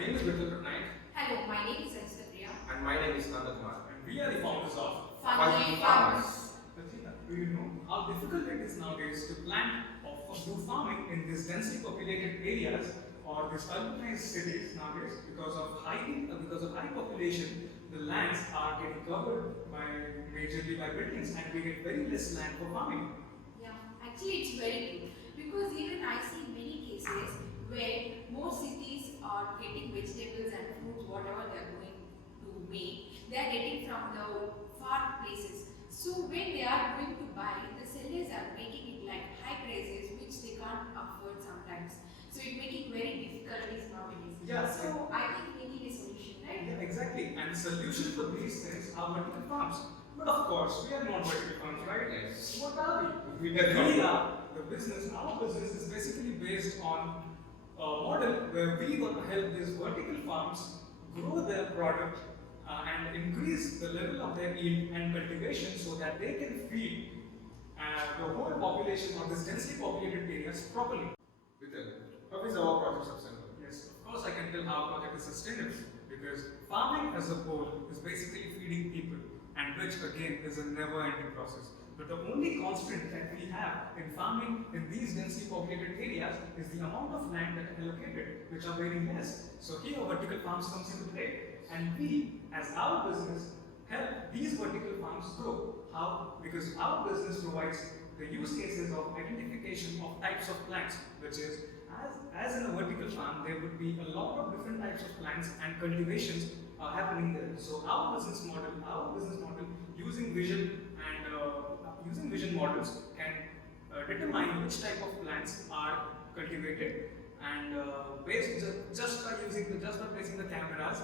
name is Bitul Patnaik. Hello, my name is Sansakriya. And my name is Nandakumar. And we are the founders of Funny Farmers. Rajita, do you know how difficult it is nowadays to plant or do farming in these densely populated areas or these urbanized cities nowadays because of high population? The lands are getting covered majorly by buildings, and we get very less land for farming. Yeah, actually it's very good because even I see many cases where more cities are getting vegetables and fruits, whatever they are going to make, they are getting from the far places. So when they are going to buy, the sellers are making it like high prices which they can't afford sometimes. So it making very difficulties nowadays. Yeah. So I think we need a solution, right? Yeah, exactly. And the solution for these things are vertical farms. But of course, we are not vertical farms, right? Yes. What are we? We are the business. Our business is basically based on a model where we want to help these vertical farms grow their product and increase the level of their yield and cultivation so that they can feed the whole population of these densely populated areas properly. Bitul, how is our project sustainable? Yes, of course I can tell how our project is sustainable because farming as a whole is basically feeding people, and which again is a never-ending process. But the only constant that we have in farming in these densely populated areas is the amount of land that are allocated, which are very less. So here vertical farms comes into play, and we, as our business, help these vertical farms grow. How? Because our business provides the use cases of identification of types of plants, which is as in a vertical farm, there would be a lot of different types of plants and cultivations happening there. So our business model using vision and using vision models can determine which type of plants are cultivated, and based just by placing the cameras,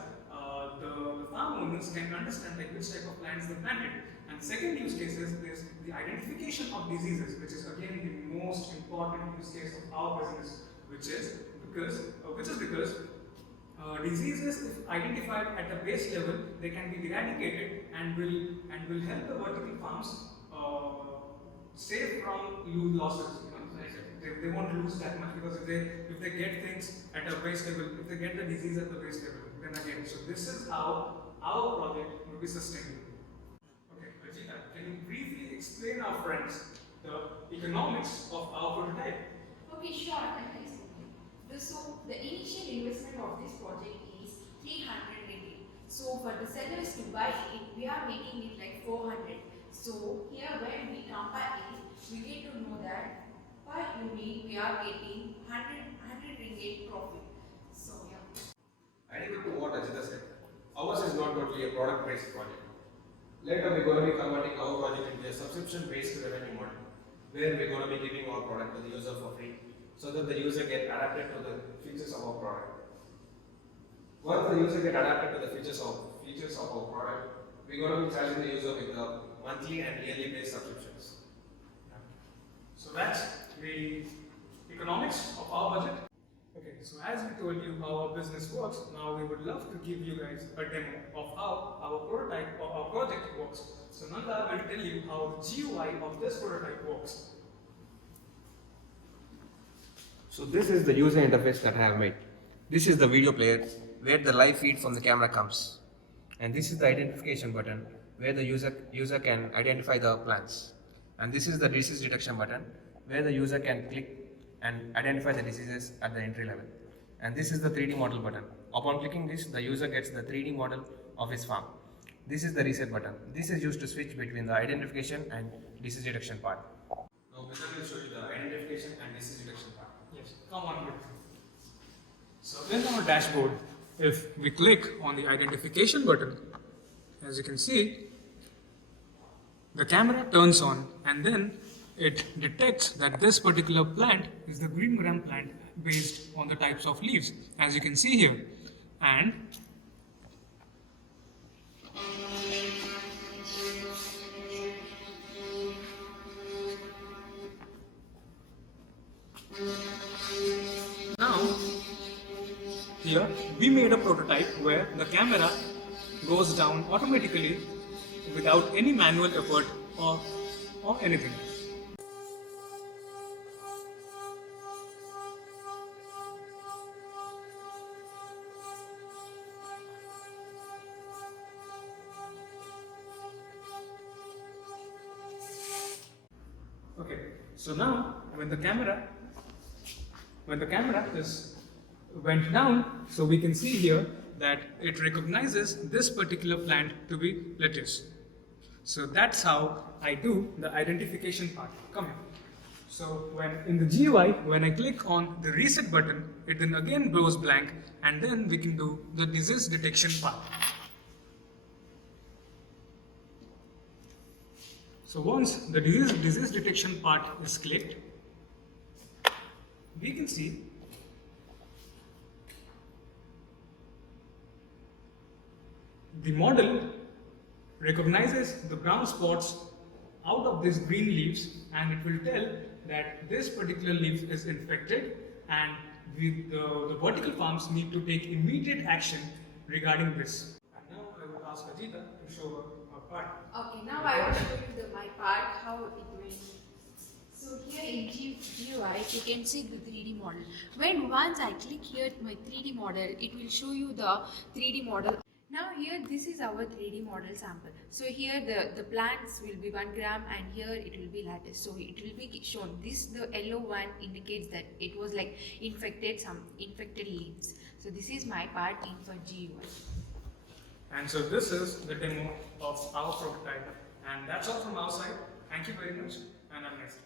the farm owners can understand like which type of plants they planted. And second use case is the identification of diseases, which is again the most important use case of our business, which is because diseases, if identified at a base level, they can be eradicated and will help the vertical farms save from losses. You know, they won't lose that much because if they get things at a base level, if they get the disease at the base level, then again. So this is how our project will be sustainable. Okay, Rajita, can you briefly explain our friends the economics of our prototype? Okay, sure, I can explain. So the initial investment of this project is 300 ringgit. So for the sellers to buy it, we are making it like 400. So here when we compare it, we get to know that per unit we are getting 100 ringgit profit. So yeah. Adding to what Ajita said, ours is not totally a product-based project. Later we're going to be converting our project into a subscription-based revenue model, where we're going to be giving our product to the user for free, so that the user get adapted to the features of our product. Once the user get adapted to the features of our product, we're going to be charging the user with the monthly and yearly based subscriptions. So that's the economics of our budget. Okay, so as we told you how our business works, now we would love to give you guys a demo of how our prototype or our project works. So Nanda will tell you how the GUI of this prototype works. So this is the user interface that I have made. This is the video player where the live feed from the camera comes. And this is the identification button where the user can identify the plants. And this is the disease detection button where the user can click and identify the diseases at the entry level. And this is the 3D model button. Upon clicking this, the user gets the 3D model of his farm. This is the reset button. This is used to switch between the identification and disease detection part. Now Mr. will show you the identification and disease detection part. Yes, come on with me. So in our dashboard, if we click on the identification button, as you can see, the camera turns on and then it detects that this particular plant is the green gram plant based on the types of leaves, as you can see here. And now, here we made a prototype where the camera goes down automatically without any manual effort or anything. So now when the camera is went down, so we can see here that it recognizes this particular plant to be lettuce. So that's how I do the identification part. Come here. So when in the GUI, when I click on the reset button, it then again goes blank, and then we can do the disease detection part. So once the disease detection part is clicked, we can see the model recognizes the brown spots out of these green leaves, and it will tell that this particular leaf is infected, and the vertical farms need to take immediate action regarding this. And now I would ask Ajita to show her part. Okay, now I will show you my part, how it went. So here in GUI, you can see the 3D model. When once I click here my 3D model, it will show you the 3D model. Now here this is our 3D model sample. So here the plants will be 1 gram, and here it will be lettuce. So it will be shown. This, the yellow one, indicates that it was like some infected leaves. So this is my part in for GUI. And so this is the demo of our prototype, and that's all from our side. Thank you very much, and have a nice day.